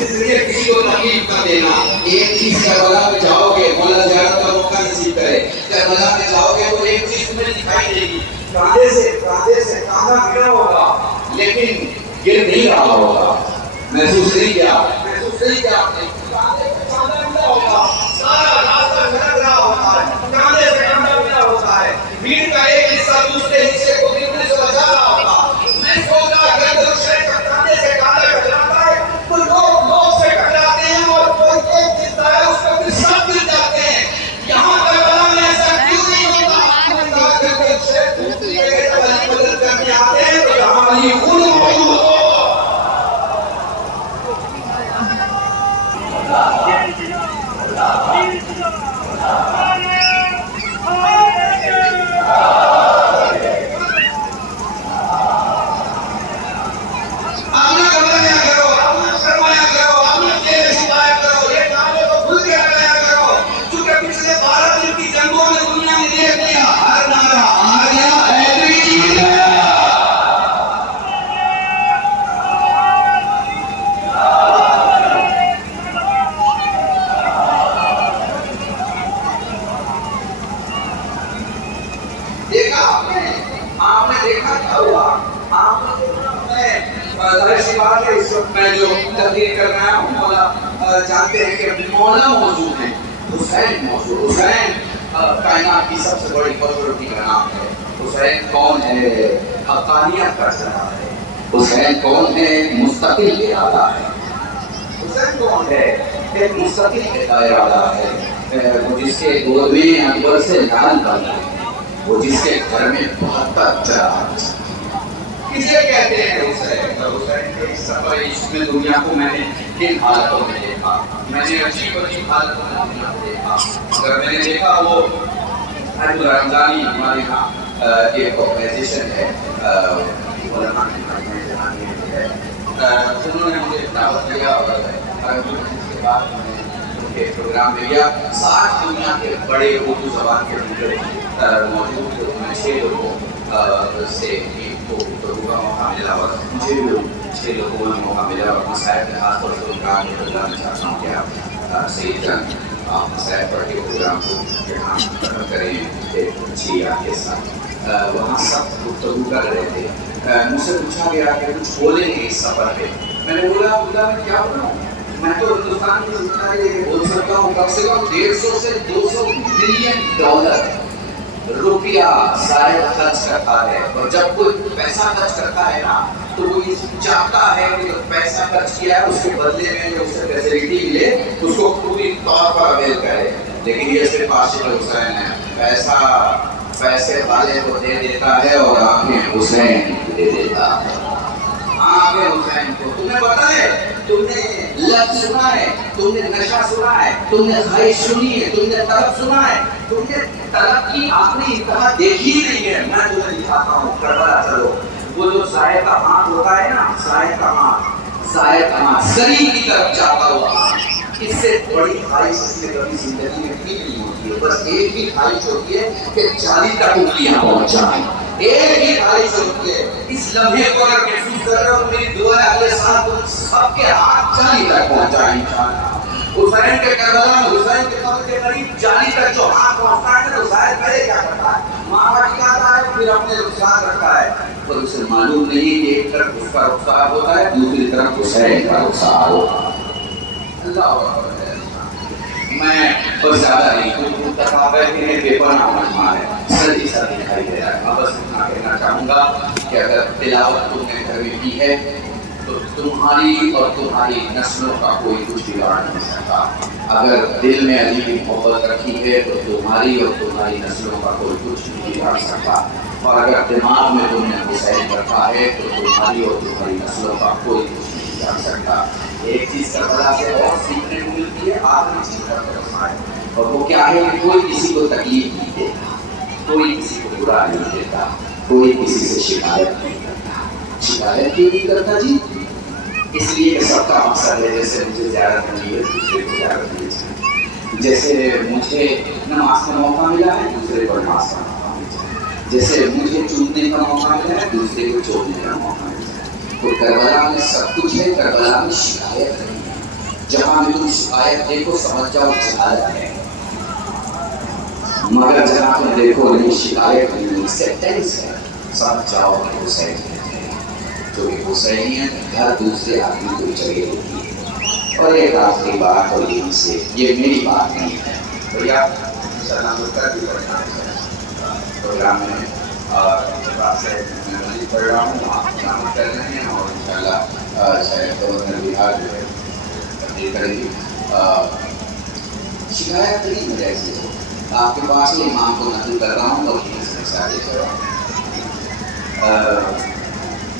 اس لیے کسی کو تکلیف نہ دینا. ایک چیز کربلا میں جاؤ گے، مولا زیارت کا موقع نصیب کرے، کربلا میں جاؤ گے تو ایک چیز تمہیں دکھائی دے گی. کاندھے سے کاندھا گرا ہوگا لیکن گر نہیں رہا ہوگا. محسوس نہیں کیا آپ نے؟ کاندھے سے کاندھا گرا ہوگا، سارا راستہ گرا ہوتا ہے، کاندھے سے کاندھا گرا ہوتا ہے. بھیڑ کا ایک حصہ دوسرے حصے کو گرنے سے بچا رہا ہوگا. میں سوچ رہا کہ اگر شہر کا کاندھے سے کاندھا ٹکراتا ہے تو لوگ سے ٹکراتے ہیں اور کوئی ایک گرتا ہے اس پر پھر سب گر جاتے ہیں. یہاں کربلا میں ایسا کیوں نہیں ہوتا؟ مدد کرنے آتے ہیں تو یہاں علی خود موجود ہو. میں جو تقریر کر رہا ہوں مولا جانتے ہیں کہ مولا موجود ہیں، حسین موجود. حسین کائنات کی سب سے بڑی پرورٹی کا نام ہے. حسین کون ہے؟ حقانیت کا سرا ہے. حسین کون ہے؟ مستقل ارادہ ہے. حسین کون ہے؟ ایک مستقل ارادہ ہے. وہ جس کے گود میں اکبر سے لال بنا ہے، وہ جس کے گھر میں 72 چراغ. کسے کہتے ہیں حسین؟ حسین کے سفر عشق میں دنیا کو میں نے کن حالتوں میں دیکھا. میں نے عجیب حالتوں میں دنیا کو دیکھا. اگر میں نے دیکھا وہ حج رمضانی ہمارے یہاں ایک آرگنائزیشن ہے، علماء ہے، انہوں نے مجھے دعوت دیا اور کے بعد ان کے پروگرام میں لیا. 60 دنیا کے بڑے اردو زبان کے لیڈر موجود تھے. میں 6 لوگوں سے کا موقع ملا اور مجھے بھی 6 لوگوں میں موقع ملا اور مسائل کے خاص طور سے کام میں چاہتا ہوں کہ آپ سید جان آپ مسائل پر کے پروگرام کو یہاں کریں ایک اچھی یاد کے ساتھ. وہاں سب گفتگو کر رہے تھے. مجھ سے پوچھا گیا کہ کچھ بولیں گے اس سفر پہ. میں نے بولا میں کیا بولوں؟ میں تو ہندوستان کی اتنا یہ بول سکتا ہوں کم سے کم 150 سے 200 بلین ڈالر روپیہ ضائع خرچ کرتا ہے. اور جب کوئی پیسہ خرچ کرتا ہے نا تو وہ یہ چاہتا ہے کہ پیسہ خرچ کیا ہے اس کے بدلے میں جو اسے فیسلٹی ملے اس کو پوری طور پر اویل کرے. لیکن یہ صرف عاشق حسین ہے. پیسے والے کو دے دیتا ہے اور آنکھیں حسین دے دیتا ہے. آنکھیں حسین کو. تمہیں پتا ہے، تم نے لفظ سنا ہے، تم نے نشہ سنا ہے، تم نے خواہش سنی ہے، تم نے طلب سنا ہے، تم نے طلب کی آپ نے انتہا دیکھی ہی نہیں ہے. میں تمہیں دکھاتا ہوں. کربلا چلو. وہ جو ضائع کا ہاتھ ہوتا ہے نا، ضائع کا ہاتھ سری کی طرف جاتا ہوا، اس سے بڑی خواہش اس نے کبھی زندگی میں کی نہیں ہوتی ہے. بس ایک ہی خواہش ہوتی ہے کہ 40 تک انگلیاں پہنچ جائیں. ایک ہی خواہش ہوتی ہے. اس لمحے کو اگر محسوس کر رہے ہو، میری دعا ہے اگلے سال تم سب کے ہاتھ 40 تک پہنچ جائیں انشاءاللہ. حسین کے کربلا میں حسین کے قبر کے قریب 40 تک جو ہاتھ پہنچتا ہے تو ظاہر کرے کیا کرتا ہے؟ ماں کا ٹھکاتا ہے پھر اپنے رخسار رکھتا ہے. پر اسے معلوم نہیں کہ ایک طرف اس کا رخسار ہوتا ہے، دوسری طرف حسین کا رخسار ہوتا ہے. اللہ اکبر. میں بہت زیادہ نہیں کچھ تقابل کے لیے پیپر نہ مجمع ہے، سر دکھائی دے رہا ہے. میں بس اتنا کہنا چاہوں گا کہ اگر تلاوت تم نے گھر میں کی ہے تو تمہاری اور تمہاری نسلوں کا کوئی کچھ بگاڑ نہیں سکتا. اگر دل میں علی کی محبت رکھی ہے تو تمہاری اور تمہاری نسلوں کا کوئی کچھ نہیں بگاڑ سکتا. اور اگر دماغ میں تم نے حسین رکھا ہے تو تمہاری اور تمہاری نسلوں کا کوئی کچھ نہیں بگاڑ سکتا. ایک چیز کربلا سے بہت سیکھنے کو ملتی ہے، آخری چیز کا فرمان ہے، اور وہ کیا ہے کہ کوئی کسی کو تکلیف نہیں دیتا، کوئی کسی کو برا نہیں دیتا، کوئی کسی سے شکایت نہیں کرتا. شکایت کیوں نہیں کرتا جی؟ اس لیے کہ سب کا مقصد ہے. جیسے مجھے زیارت ملی ہے دوسرے کو زیارت ملی جائے، جیسے مجھے نماز کا موقع ملا ہے دوسرے کو نماز کا موقع مل جائے، جیسے مجھے چومنے کا موقع ملا ہے دوسرے کو چومنے کا موقع مل جائے. تو کربلا میں سب کچھ ہے. کربلا میں شکایت نہیں ہے. جہاں بھی تم شکایت دیکھو سمجھ جاؤ جہالت ہے، مگر جہاں تم دیکھو نہیں شکایت نہیں ایکسیپٹنس ہے، سمجھ جاؤ کہ حسین ہے، کیونکہ حسینیت ہر دوسرے آدمی کو چاہیے ہوتی ہے۔ اور ایک آخری بات اور یہیں سے، یہ میری بات نہیں ہے بھیا، سلام کر بھی پڑھنا ہے پروگرام میں، اور بات سے میں مزید پڑھ رہا ہوں، آپ سلام کر رہے ہیں اور انشاءاللہ شاید گورنر بہار جو ہے تبدیل کریں گے۔ شکایت نہیں ہے جیسے آپ کے پاس ہی امام کو نقل کر رہا ہوں اور یہیں سے سارے کر رہا ہوں۔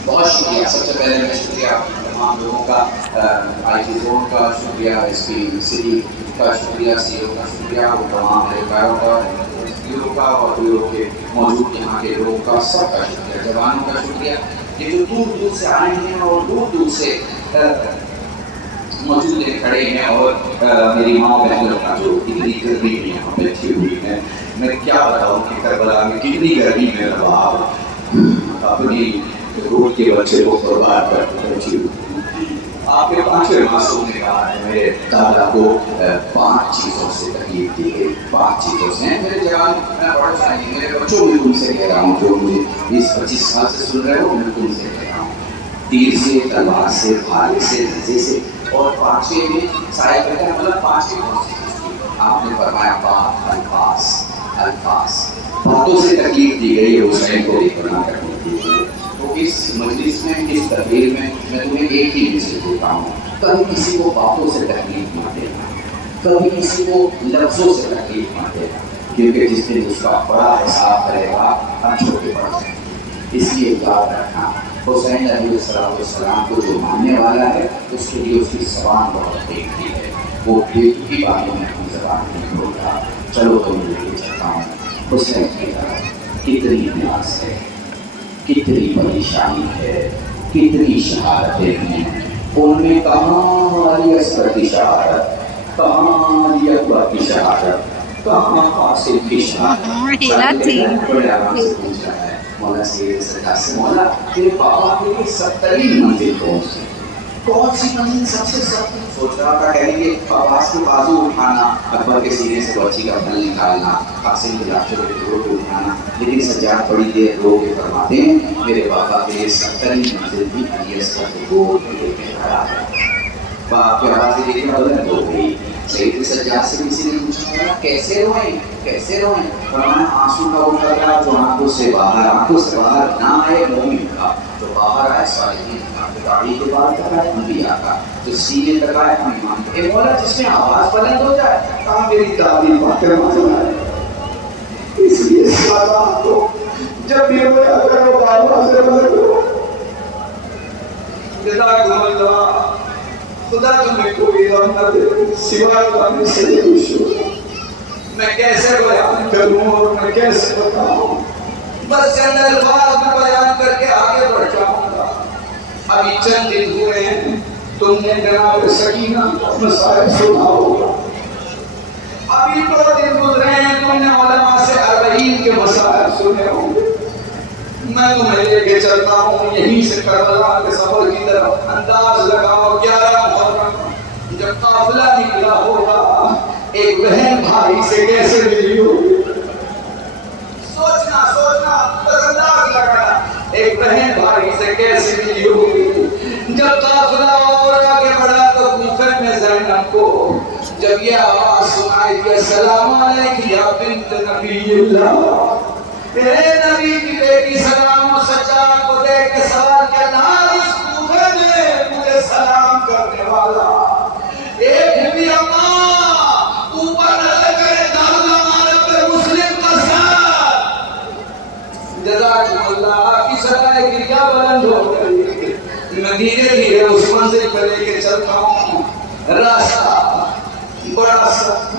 بہت شکریہ، سب سے پہلے میں شکریہ تمام لوگوں کا، آئی ٹی زون کا شکریہ، ایس پی سٹی کا شکریہ، سی او کا شکریہ، وہ تمام اہلکاروں کا، بیورو کا اور بیورو کے موجود یہاں کے لوگوں کا، سب کا شکریہ، جوانوں کا شکریہ، یہ جو دور دور سے آئے ہیں اور دور دور سے موجود ہیں، کھڑے ہیں، اور میری ماں بہنوں کا جو اتنی گرمی میں یہاں بیٹھی ہوئی ہے، میں کیا بتاؤں کہ کربلا میں کتنی گرمی میں رہا، اپنی روح کے بچے کو قربان کر بیٹھی ہوئی۔ آپ کے پانچویں معصوم نے کہا ہے میرے دادا کو 5 چیزوں سے تکلیف دی گئی، 5 چیزوں سے۔ میرے جوان بڑا سائنی، میرے بچوں بھی تم سے کہہ رہا ہوں، جو مجھے 20-25 سال سے سن رہے ہو، میں تم سے کہہ رہا ہوں، تیر سے، تلوار سے، بھالے سے، نیزے سے، اور 5ویں میں سائے کہتے ہیں مطلب 5ویں کون سی چیز تھی؟ آپ نے فرمایا بات، الفاظ، الفاظ، باتوں سے تکلیف دی گئی حسین کو بھی بنا کرنے دی گئی۔ تو اس مجلس میں، اس تقریر میں تمہیں ایک ہی میسیج دیتا ہوں، کبھی کسی کو باتوں سے تکلیف نہ دینا، کبھی کسی کو لفظوں سے تکلیف نہ دینا، کیونکہ جس دن اس کا بڑا حساب کرے گا ہم چھوٹے پڑ جائیں گے۔ اس لیے یاد رکھنا، حسین علیہ السلام کو جو ماننے والا ہے اس کے لیے اس کی زبان بہت دیکھتی ہے، وہ دیکھتی باتوں میں اپنی زبان نہیں بولتا۔ چلو تو میں لے کے چلتا ہوں حسین کی طرف، کتنی نیاز ہے، کتنی پریشانی ہے، کتنی شہادتیں ہیں، ان میں کہاں علی اصغر کی شہادت، کہاں علی اکبر کی شہادت، کہاں قاسم کی شہادت۔ بڑے آرام سے پوچھ رہا ہے مولا سید سرکار سے، مولا تیرے پاپا کے لیے 70ویں منزل کون سی؟ کون سی منزل سب سے سخت؟ سوچ رہا تھا کہیں گے عباس کے بازو اٹھانا، اکبر کے سینے سے بچی کا پھل نکالنا، قاسم کے لاشوں کے ٹکڑوں کو اٹھانا، لیکن سجاد بڑی دیر رو کے فرماتے ہیں میرے پاپا کے لیے 70ویں منزل بھی علی اصغر کو گود میں لے کے کھڑا ہے۔ باپ کی آواز سے دیکھنا بلند ہو گئی۔ سید سجاد سے کسی نے پوچھا کیسے روئیں، کیسے روئیں؟ فرمایا آنسو کا وہ قطرہ جو آنکھوں سے باہر نہ آئے مومن کا، جو باہر آئے صالحین کا، جو داڑھی کے بال تک آئے انبیاء کا، جو سینے تک آئے ہم ایمان کا۔ اے مولا جس میں آواز بلند ہو جائے کہاں میری دادی فاطمہ سنائے، اس لیے سلام کو جب بھی رویا کرو بابا سے بلند ہو۔ جزاک اللہ، خدا تمہیں کوئی غم نہ دے سوائے تمہیں سے خوش ہو۔ میں کیسے بیان کروں اور میں کیسے بتاؤں، بس چند الفاظ میں بیان کر کے آگے بڑھ جاؤں گا۔ ابھی چند دن ہوئے ہیں، تم نے جناب سکینہ مسائل سنا ہوگا، ابھی 2 دن گزرے ہیں، تم نے علماء سے 40 کے مسائل سنے ہوں گے۔ میں تمہیں لے کے چلتا ہوں یہیں سے کربلا کے سفر کی طرف، انداز لگاؤ 11 محرم جب قافلہ نکلا ہوگا ایک بہن بھائی سے کیسے ملی ہوگی، سوچنا انداز لگانا، ایک بہن بھائی سے کیسے ملی ہوگی۔ جب قافلہ اور آگے بڑھا تو کوفے میں زینب کو جب یہ آواز سنائی کہ السلام علیکم یا بنت نبی اللہ، اے نبی کی بیٹی، سلام و سجاد کو دیکھ کے سوال کیا نار اس کوفے میں مجھے سلام کرنے والا ایک ہے بھی اماں، اوپر نظر کرے دارالامانت پر مسلم کا ساتھ۔ جزاکم اللہ کی سرائے کی کیا بلند ہو گئی۔ میں دھیرے دھیرے اس منزل پر لے کے چلتا ہوں، راستہ بڑا سخت،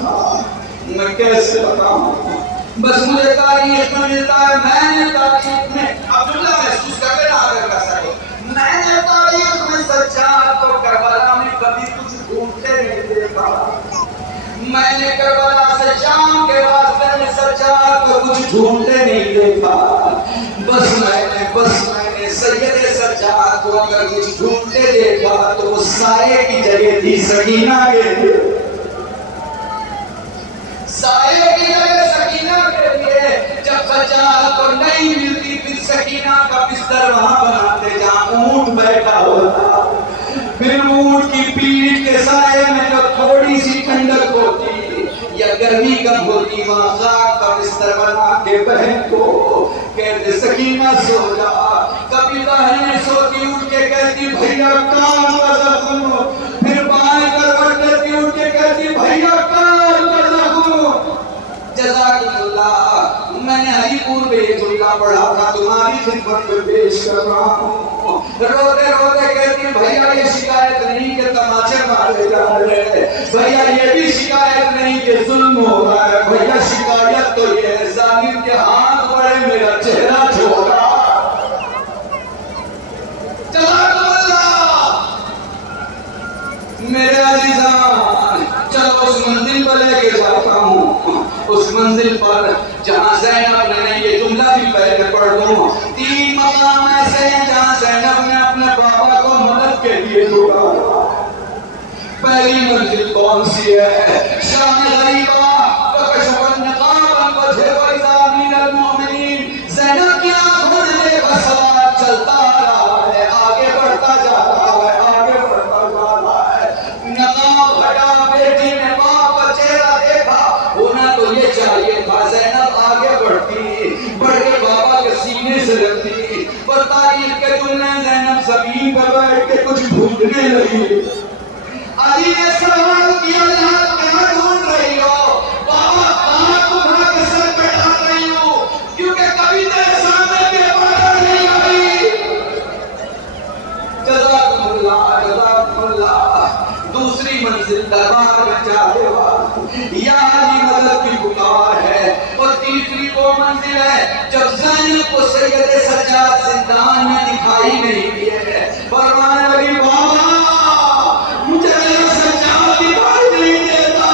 میں کیسے بتاؤں، بس مجھے تاریخ میں ملتا ہے، میں نے تاریخ میں عبداللہ محسوس کر کے نہ کر سکے، میں نے تاریخ میں سجاد کو کربلا میں کبھی کچھ ڈھونڈتے نہیں دیکھا، میں نے کربلا سے شام کے راستے میں سجاد کو کچھ ڈھونڈتے نہیں دیکھا، بس میں نے سید سجاد کو اگر کچھ ڈھونڈتے دیکھا تو وہ سائے کی جگہ تھی سکینہ کے لیے، سائے کی جگہ سکینہ کے لیے جب سجاد کو نہیں ملتی پھر سکینہ کا بستر وہاں بناتے جہاں اونٹ بیٹھا ہوتا، پھر اونٹ کی پیٹھ کے سائے میں جو تھوڑی سی ٹھنڈک ہوتی یا گرمی کم ہوتی وہاں خاک کا بستر بنا کے بہن کو کہتے سکینہ سو جا، کبھی بہنیں سوتی اٹھ کے کہتی بھیا کان کا زخم، پھر بائیں کروٹ لیتی اٹھ کے کہتی بھیا کان کا زخم۔ جزاکم اللہ، میں نے ہری پور میں یہ جملہ پڑھا تھا تمہاری خدمت میں پیش کر رہا ہوں۔ روتے روتے کہتی بھیا یہ شکایت نہیں کہ تماچے مارے جا رہے ہیں، بھیا یہ بھی شکایت نہیں کہ ظلم ہو رہا ہے، بھیا شکایت تو یہ ہے ظالم کے ہاتھ بڑے میرا چہرہ چھوڑا۔ جزاکم اللہ میرے عزیزان، چلو اس منزل پر لے کے جاتا ہوں، اس منزل پر جہاں زینب نے یہ جملہ بھی پہلے پڑھ دوں، 3 مقام ایسے ہیں جہاں زینب نے اپنے بابا کو مدد کے لیے پکارا۔ پہلی منزل کون سی ہے؟ شام غریبہ فکشف النقاب عن وجہ وإذا من المؤمنین، زینب کی آنکھوں نے دیکھا سوال چلتا رہا ہے، آگے بڑھتا جا رہا ہے، آگے بڑھتا جا رہا ہے، نقاب ہٹا، بیٹی نے باپ کا چہرہ دیکھا، ہونا تو یہ چاہیے تھا زینب آگے بڑھتی، بڑھ کے بابا کے سینے سے لگتی، پر تاریخ کے جملے زینب زمین پر بیٹھ کے کچھ ڈھونڈنے لگی۔ علی نے سوال کیا یہاں کہاں ڈھونڈ رہی ہو؟ بابا ہاتھ اٹھا کے سر پہ ڈال رہی ہوں کیونکہ کبھی تیرے سامنے بے پردہ نہیں آئی۔ جزاکم اللہ، جزاکم اللہ۔ دوسری منزل دربار میں جاتے وقت یا علی مدد کی پکار ہے، اور تیسری وہ منزل ہے جب زینب کو سید سجاد زندان میں دکھائی نہیں دیے، فرمانے لگی بابا مجھے میرا سجاد دکھائی نہیں دیتا۔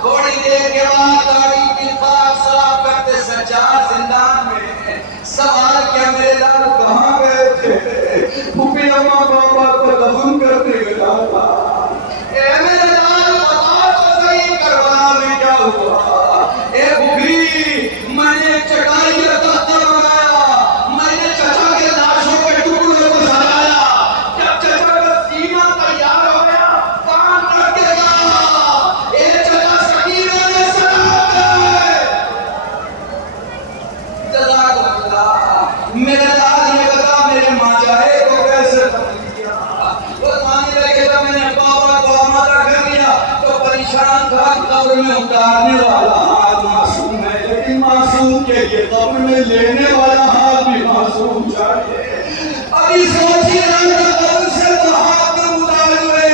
تھوڑی دیر کے بعد داڑھی کی خاک صاف کرتے سجاد زندان میں، سوال کیا میرے لال کہاں گئے تھے؟ پھوپھی اماں بابا کو دفن کرتے گیا تھا۔ اے میرے لال بتا تو صحیح کربلا میں کیا ہوا؟ اے پھوپھی میں نے چٹائی کا تختہ بنایا، میں نے چچا کے لاشوں کے ٹکڑے کو سجایا، جب چچا کا سینہ تیار ہو گیا کام کر کے گیا، اے چچا سکینہ نے سلام دے۔ جزاکم اللہ میرے لال یہ بتا میرے ماں جائے کو کیسے دفن کیا؟ وہ مانے لگے جب میں نے بابا کو آمادہ کر لیا تو پریشان تھا قبر میں اتارنے والا ہاتھ معصوم ہے، لیکن معصوم کے لیے قبر میں لینے والا ہاتھ بھی معصوم چاہیے۔ ابھی سوچی رہا قبر سے تو ہاتھ میں اتار ہوئے،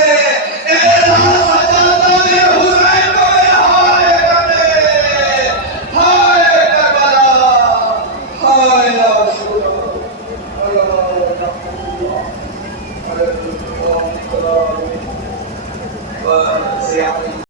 اے راہ سجادہ میں حسین کو ہائے کرے، ہائے کربلا، ہائے عاشورہ، اللہ